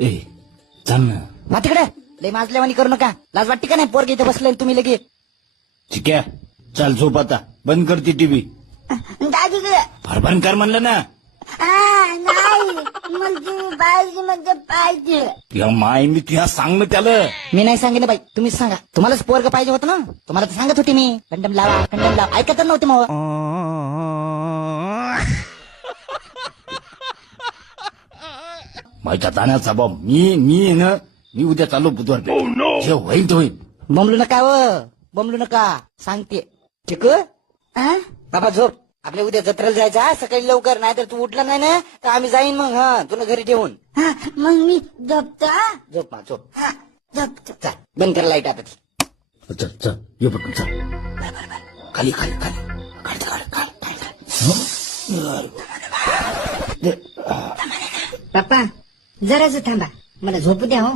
ए चाल ना. वा तिकडे लय माजल्यावानी करू नका. लाज वाटते का नाही? पोरगे इथे बसले तुम्ही लगे. ठीक आहे चाल झोप आता. बंद करते टीव्ही. दादी फार बंद कर म्हणलं ना. नाही म्हणजे पाहिजे म्हणजे पाहिजे. तुझ्या माय मी तुझ्या सांग ना त्याला. मी नाही सांगेन बाई, तुम्हीच सांगा. तुम्हालाच पोरग पाहिजे होतं ना. तुम्हाला तर सांगत होती मी कंडम लावा कंडम लावा. ऐकत नव्हते मग. माझ्या जाण्याचा बाब मी ना मी उद्या चालू बुधवार जे होईल ते होईल. बमलू नका व बमलू नका सांगते. ठीक बाबा झोप. आपल्या उद्या जत्रेला जायचं हा, सकाळी लवकर. नाही तर तू उठला नाही ना तर आम्ही जाईन मग. हा तुला घरी ठेवून. मग मी झोपतो. झोप मा झोप. झोपतो. चल बंद कर लाईट आता ती. चल चल ये पटकन चल. खाली खाली खाली पप्पा जराच थांबा, मला झोपू द्या हो.